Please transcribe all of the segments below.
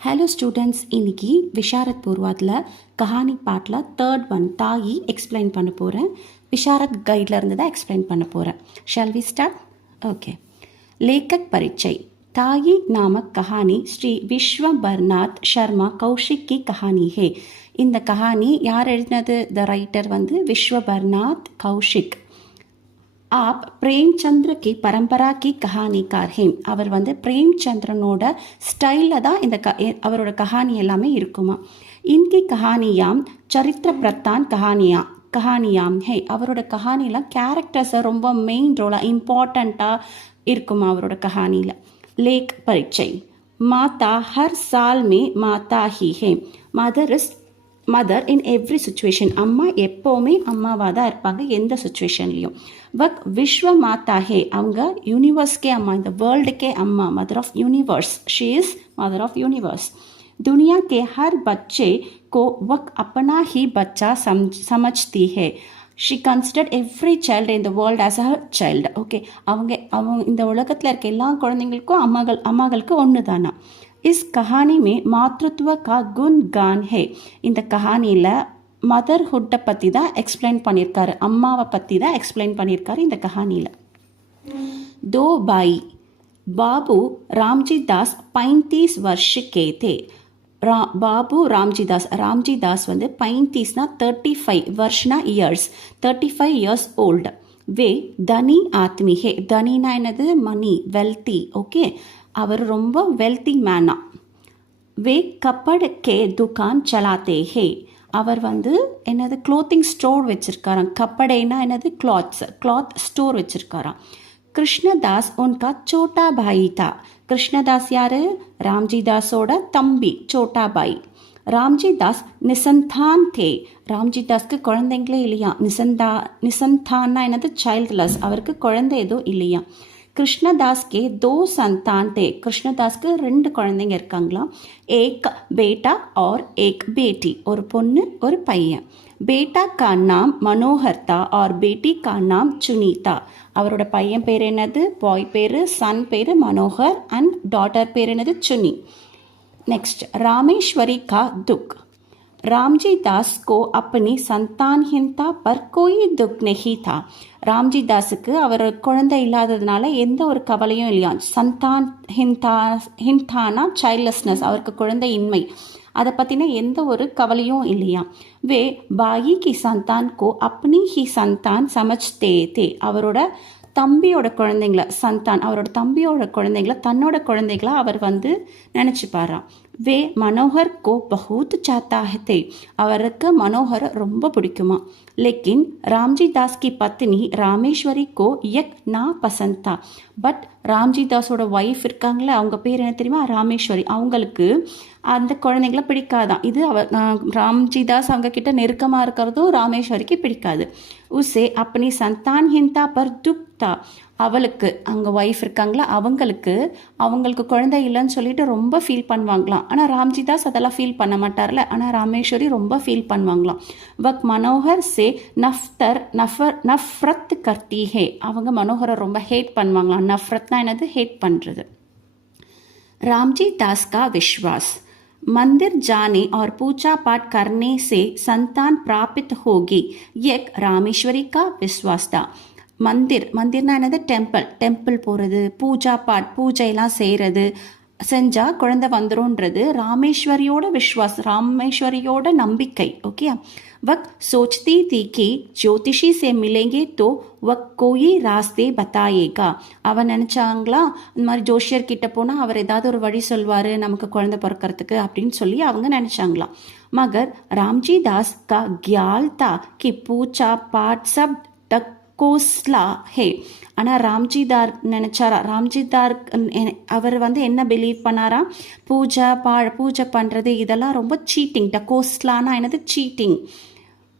Hello students, இன்னைக்கு விஷாரத் பூர்வாத்தில் கஹானி பாட்டில் தேர்ட் ஒன் தாயி எக்ஸ்பிளைன் பண்ண போகிறேன். விஷாரத் கைடில் இருந்து தான் எக்ஸ்பிளைன் பண்ண போகிறேன். Shall we start? ஓகே. लेखक परिचय. ताई नामक कहानी श्री विश्वबरनाथ शर्मा कौशिक की कहानी है. இந்த கஹானி யார் எழுதினது? த ரைட்டர் வந்து விஸ்வபர்நாத் கௌஷிக். आप प्रेमचंद्र की परंपरा की कहानीकार हैं. அவர் வந்து பிரேம்சந்திரனோட ஸ்டைலில் தான் இந்த அவரோட கஹானி எல்லாமே இருக்குமா. இன்கி கஹானியாம் சரித்திர பிரத்தான் கஹானியாம் ஹே. அவரோட கஹானியில் கேரக்டர்ஸை ரொம்ப மெயின் ரோலாக இம்பார்ட்டண்ட்டாக இருக்குமா அவரோட கஹானியில். लेख परिचय. माता हर साल में माता ही है. Mother in every situation. அம்மா எப்போவுமே அம்மாவாக தான் இருப்பாங்க எந்த சுச்சுவேஷன்லையும். வக் விஸ்வ மாதா ஹே. அவங்க யூனிவர்ஸ்க்கே அம்மா, இந்த வேர்ல்டுக்கே அம்மா. Mother of universe. She is mother of universe. दुनिया के हर बच्चे को वक अपना ही बच्चा समझती है. She considered every child in the world as a child. Okay, அவங்க இந்த உலகத்தில் இருக்க எல்லா குழந்தைங்களுக்கும் அம்மாக்களுக்கு ஒன்று தானா. इस कहानी में मातृत्व का गुण गान है. இந்த கஹானியில் மதர்ஹுட்டை பற்றி தான் எக்ஸ்பிளைன் பண்ணியிருக்காரு, அம்மாவை பற்றி தான் எக்ஸ்பிளைன் பண்ணியிருக்காரு இந்த கஹானியில். दो भाई बाबू रामजी दास 35 वर्ष के थे. बाबू रामजी दास வந்து 35னா 35 வருஷனா இயர்ஸ், 35 இயர்ஸ் ஓல்டு. வே தனி ஆத்மி ஹே. தனினா என்னது? மணி, வெல்த்தி. ஓகே, அவர் ரொம்ப வெல்த்தி மேனா. வே கப்பட் கே துக்கான் சலாத்தே ஹே. அவர் வந்து என்னது க்ளோத்திங் ஸ்டோர் வச்சுருக்காராம். கப்படேனா என்னது? கிளாத் ஸ்டோர் வச்சுருக்காராம். கிருஷ்ணதாஸ் உன்கா சோட்டா பாய் தா. கிருஷ்ணதாஸ் யார்? ராம்ஜி தாஸோட தம்பி, சோட்டா பாய். ராம்ஜி தாஸ் நிசந்தான் தே. ராம்ஜி தாஸ்க்கு குழந்தைங்களே இல்லையா. நிசந்தான்னா என்னது? சைல்ட்லெஸ். அவருக்கு குழந்தை எதுவும் இல்லையா. கிருஷ்ணதாஸ்கே 2 சந்தான் தே. கிருஷ்ணதாஸ்க்கு 2 குழந்தைங்க இருக்காங்களாம். ஏக் பேட்டா और एक बेटी. ஒரு பொண்ணு ஒரு பையன். बेटा का नाम मनोहर था और बेटी का नाम चुनीता. அவரோட பையன் பேர் என்னது? பாய் பேர், சன் பேர் மனோகர் அண்ட் டாட்டர் பேர் என்னது? சுனி. नेक्स्ट, रामेश्वरी का दुख. रामजी दास को अपनी संतानहीनता पर कोई दुख नहीं था. ராம்ஜி தாஸுக்கு அவர் குழந்தை இல்லாததுனால எந்த ஒரு கவலையும் இல்லையா. ஹிந்தானா சைல்ட்லெஸ்னஸ், அவருக்கு குழந்தை இன்மை, அதை பற்றின எந்த ஒரு கவலையும் இல்லையா. வே பாயி கி சந்தான் கோ அப்னி ஹி சந்தான் சமஜ்தே தே. அவரோட தம்பியோட குழந்தைங்கள அவரோட தம்பியோட குழந்தைங்கள தன்னோட குழந்தைங்கள அவர் வந்து நினச்சிப்பாராம். வே மனோகர் கோ பஹூத் சாத்தா ஹே. அவருக்கு மனோகரை ரொம்ப பிடிக்குமா. लेकिन ராம்ஜி தாஸ் கி பத்னி ராமேஸ்வரி கோ யக் நா பசந்தா. பட் ராம்ஜி தாஸோட ஒய்ஃப் இருக்காங்களே, அவங்க பேர் என்ன தெரியுமா? ராமேஸ்வரி. அவங்களுக்கு அந்த குழந்தைங்கள பிடிக்காதான். இது ராம்ஜி தாஸ் அவங்க கிட்ட நெருக்கமாக இருக்கிறதும் ராமேஸ்வரிக்கு பிடிக்காது. உசே அப்பனி சந்தான்ஹீன்தா பர் துக்தா. அவளுக்கு அங்கே ஒய்ஃப் இருக்காங்களா, அவங்களுக்கு குழந்தை இல்லைன்னு சொல்லிட்டு ரொம்ப ஃபீல் பண்ணுவாங்களாம். ஆனால் ராம்ஜி தாஸ் அதெல்லாம் ஃபீல் பண்ண மாட்டார்ல. ஆனால் ராமேஸ்வரி ரொம்ப ஃபீல் பண்ணுவாங்களாம். வக் மனோகர் சே நஃப்ரத் கர்த்தி ஹே. அவங்க மனோகரை ரொம்ப ஹேட் பண்ணுவாங்களாம். நஃப்ரத்னா என்னது? ஹேட் பண்ணுறது. रामजी दास का विश्वास. मंदिर जाने और पूजा पाठ करने से संतान प्राप्त होगी, एक रामेश्वरी का विश्वास था. மந்திர்னா என்னது? டெம்பிள் போகிறது, பூஜையெல்லாம் செய்கிறது, செஞ்சால் குழந்தை வந்துரும்ன்றது ராமேஸ்வரியோட ராமேஸ்வரியோட நம்பிக்கை. ஓகே. वक सोचती थी कि ज्योतिषी से मिलेंगे तो वक कोई रास्ते बताएगा. அவன் நினச்சாங்களா, இந்த மாதிரி ஜோஷியர் கிட்ட போனால் அவர் ஏதாவது ஒரு வழி சொல்வார் நமக்கு குழந்தை பிறக்கிறதுக்கு அப்படின்னு சொல்லி அவங்க நினச்சாங்களாம். மகர் ராம்ஜி தாஸ் கா கியால் தா கி பூச்சா பாட் சப் டக்கோஸ்லா ஹே. ஆனால் ராம்ஜிதார் அவர் வந்து என்ன பிலீவ் பண்ணாரா? பூஜை பண்ணுறது இதெல்லாம் ரொம்ப சீட்டிங். டக்கோஸ்லானா என்னது? சீட்டிங்.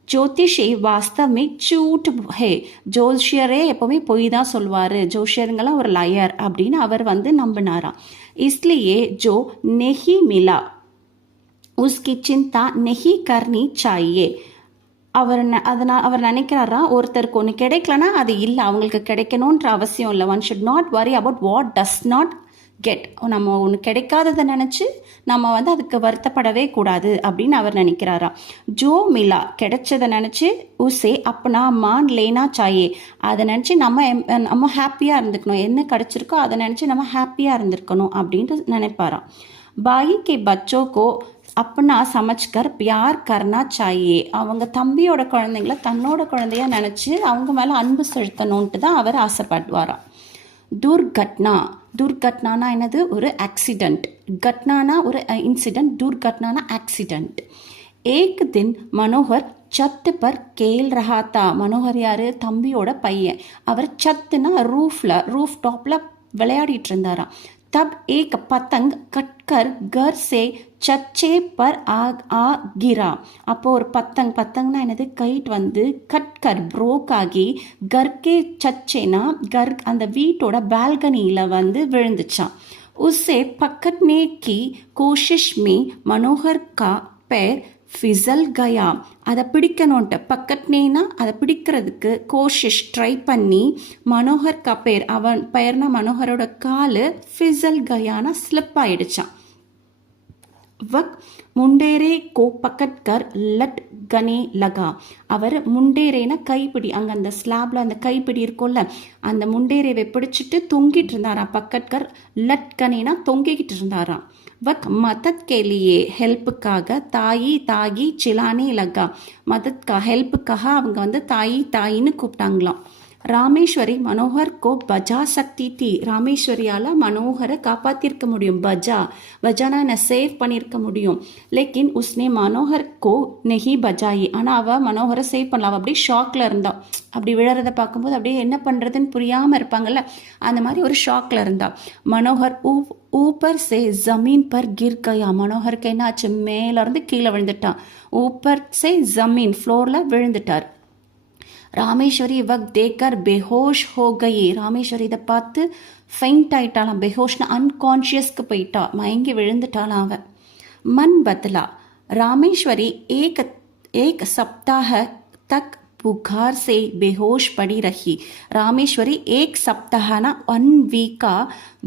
ஜோதிஷே வாஸ்தவமே சூட் ஹே. ஜோஷியரே எப்போவுமே பொய் தான் சொல்வார், ஜோஷியருங்கெல்லாம் ஒரு லயர் அப்படின்னு அவர் வந்து நம்பினாராம். இஸ்லியே ஜோ நெஹி மிலா உஸ்கி சிந்தா நெஹி கர்னி சாயே. அவர் நினைக்கிறாரா, ஒருத்தருக்கு ஒன்று கிடைக்கலன்னா அது இல்லை, அவங்களுக்கு கிடைக்கணுன்ற அவசியம் இல்லை. One should not worry about what does not get. நம்ம ஒன்று கிடைக்காததை நினச்சி நம்ம வந்து அதுக்கு வருத்தப்படவே கூடாது அப்படின்னு அவர் நினைக்கிறாராம். ஜோ மிலா கிடைச்சதை நினச்சி உசே அப்பனா மான் லேனா சாயே, அதை நினச்சி நம்ம ஹாப்பியாக இருந்துக்கணும். என்ன கிடைச்சிருக்கோ அதை நினச்சி நம்ம ஹாப்பியாக இருந்திருக்கணும் அப்படின்ட்டு நினைப்பாராம். பாயி கே பச்சோ கோ அப்பனா சமச்கர் பியார் கர்னா சாயே, அவங்க தம்பியோட குழந்தைங்கள தன்னோட குழந்தையா நினச்சி அவங்க மேலே அன்பு செலுத்தணுன்ட்டு தான் அவர் ஆசைப்படுவாராம். துர்கட்னா. துர்கட்னானா என்னது? ஒரு ஆக்சிடெண்ட். கட்னானா ஒரு இன்சிடெண்ட், துர்கட்னானா ஆக்சிடெண்ட். ஏக் தின் மனோகர் சத்து பர் கேல் ரஹாத்தா. மனோகர் யாரு? தம்பியோட பையன். அவர் சத்துனா ரூஃப் டாப்ல விளையாடிட்டு இருந்தாராம். तब एक पतंग कटकर घर से சச்சே பர் ஆ கிரா. அப்போ ஒரு பத்தங்னா என்னது? கைட் வந்து கட்கர் ப்ரோக் ஆகி கர்கே சச்சேனா அந்த வீட்டோட பால்கனியில் வந்து விழுந்துச்சான். உஸ்ஸே பக்கட்னே கி கோஷிஷ் மே மனோகர் கா பேர் ஃபிசல் கயா. அதை பிடிக்கணுன்ட்டு பக்கட்னேனா அதை பிடிக்கிறதுக்கு கோஷிஷ் ட்ரை பண்ணி மனோகர் கா பேர் அவன் பெயர்னா மனோகரோட காலு ஃபிசல் கயானா ஸ்லிப் ஆயிடுச்சான். வக் முண்டேரே கோ பக்கட்கர் லட் கனே லகா. அவர் முண்டேரேனா கைப்பிடி, அங்கே அந்த ஸ்லாப்ல அந்த கைப்பிடி இருக்கும்ல, அந்த முண்டேரேவை பிடிச்சிட்டு தொங்கிட்டு இருந்தாராம். பக்கட்கர் லட் கனேனா தொங்கிக்கிட்டு இருந்தாராம். வக் மதத் கேலியே ஹெல்ப்புக்காக தாயி சிலானே லகா. ஹெல்ப்புக்காக அவங்க வந்து தாயின்னு கூப்பிட்டாங்களாம். ராமேஸ்வரி மனோகர் கோ பஜா சக்தி தி. ராமேஸ்வரியால் மனோகரை காப்பாற்றிருக்க முடியும். பஜானா என்ன சேவ் பண்ணியிருக்க முடியும். லேக்கின் உஸ்னே மனோகர் கோ நெஹி பஜாயி. ஆனால் அவள் மனோகரை சேவ் பண்ணல. அவள் அப்படியே ஷாக்கில் இருந்தாள். அப்படி விழறதை பார்க்கும்போது அப்படியே என்ன பண்ணுறதுன்னு புரியாமல் இருப்பாங்கல்ல, அந்த மாதிரி ஒரு ஷாக்கில் இருந்தாள். மனோகர் ஊப்பர் சே ஜமீன் பர் கிர் கயா. மனோகருக்கு என்ன ஆச்சு? மேலேருந்து கீழே விழுந்துட்டான். ஊப்பர் சே ஜமீன் ஃப்ளோரில் விழுந்துட்டார். ராமேஸ்வரி வக் தேக்கர் பெஹோஷ் ஹோ கயி. ராமேஸ்வரி இதை பார்த்து ஃபெயிண்ட் ஆயிட்டாலாம். பெஹோஷ்னா அன்கான்ஷியஸ்க்கு போயிட்டா, மயங்கி விழுந்துட்டாலாம் அவன். மன் பத்லா. ராமேஸ்வரி एक सप्ताह तक बुखार से बेहोश पड़ी रही. ராமேஸ்வரி एक सप्ताहனா 1 வீக்கா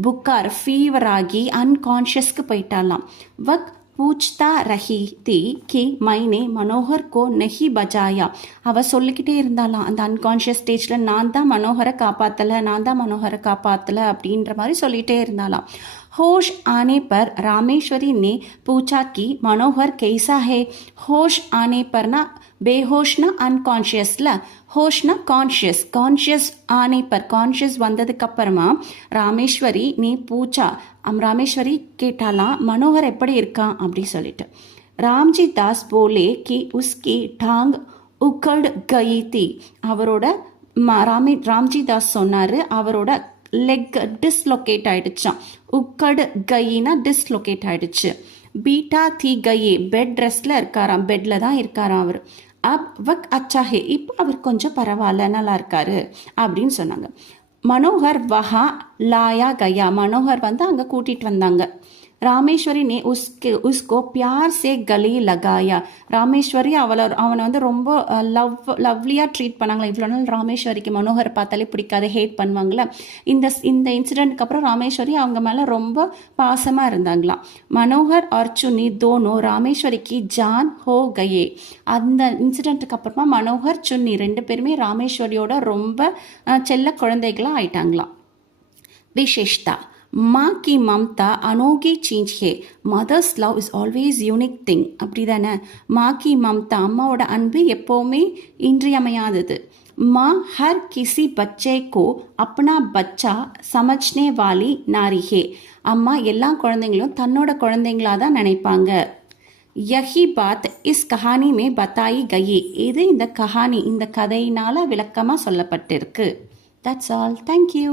புக்கார் ஃபீவர் ஆகி அன்கான்ஷியஸ்க்கு போயிட்டாலாம். வக் பூச்தா ரஹி தி கி மைனே மனோகர் கோ நெஹி பஜாயா. அவள் சொல்லிக்கிட்டே இருந்தாலாம் அந்த அன்கான்ஷியஸ் ஸ்டேஜில், நான் தான் மனோகரை காப்பாற்றலை அப்படின்ற மாதிரி சொல்லிகிட்டே இருந்தாலாம். होश आने पर रामेश्वरी ने पूछा कि मनोहर कैसा है. होश आने पर ना बेहोश ना अनकॉन्शियसல, ஹோஷ்னா கான்ஷியஸ் ஆனே பர் கான்ஷியஸ் வந்ததுக்கு அப்புறமா ராமேஸ்வரி நீ பூச்சா ராமேஸ்வரி கேட்டாலாம் மனோகர் எப்படி இருக்கான் அப்படி சொல்லிட்டு. ராம்ஜி தாஸ் போலே கி உஸ்கி டாங் உக்கட் கயி தி. அவரோட ராம்ஜி தாஸ் சொன்னார் அவரோட லெக் டிஸ்லொகேட் ஆயிடுச்சான். உக்கடு கையினா டிஸ்லொகேட் ஆயிடுச்சு. பீட்டா தி கையே பெட் ரெஸ்ட்ல இருக்காராம். பெட்ல தான் இருக்காராம் அவர். அப் வக் அச்சா ஹே. இப்போ அவர் கொஞ்சம் பரவாயில்ல, நல்லா இருக்காரு அப்படின்னு சொன்னாங்க. மனோகர் வஹா லாயா கயா. மனோகர் வந்து அங்கே கூட்டிகிட்டு வந்தாங்க. ராமேஸ்வரி நே உஸ்கோ பியார் சே கலி லகாயா. ராமேஸ்வரி அவனை வந்து ரொம்ப லவ்லியாக ட்ரீட் பண்ணாங்களா. இவ்வளோ நாள் ராமேஸ்வரிக்கு மனோகர் பார்த்தாலே பிடிக்காது, ஹேட் பண்ணுவாங்களே. இந்த இன்சிடெண்ட்க்கு அப்புறம் ராமேஸ்வரி அவங்க மேலே ரொம்ப பாசமாக இருந்தாங்களாம். மனோகர் और चुन्नी दोनों ராமேஸ்வரிக்கு ஜான் ஹோ கயே. அந்த இன்சிடெண்ட்டுக்கு அப்புறமா மனோகர் சுன்னி 2 பேருமே ராமேஸ்வரியோட ரொம்ப செல்ல குழந்தைகளாக ஆயிட்டாங்களாம். விசேஷ்தா. माँ की ममता अनोखी चीज है. Mother's love is always unique thing. அப்படி தானே? माँ की ममता அம்மாவோட அன்பு எப்போவுமே இன்றியமையாதது. माँ हर किसी बच्चे को अपना बच्चा समझने वाली नारी है. அம்மா எல்லா குழந்தைங்களும் தன்னோட குழந்தைங்களா தான் நினைப்பாங்க. यही बात इस कहानी में बताई गई. இது இந்த கதையினால விளக்கமாக சொல்லப்பட்டிருக்கு. That's all. Thank you.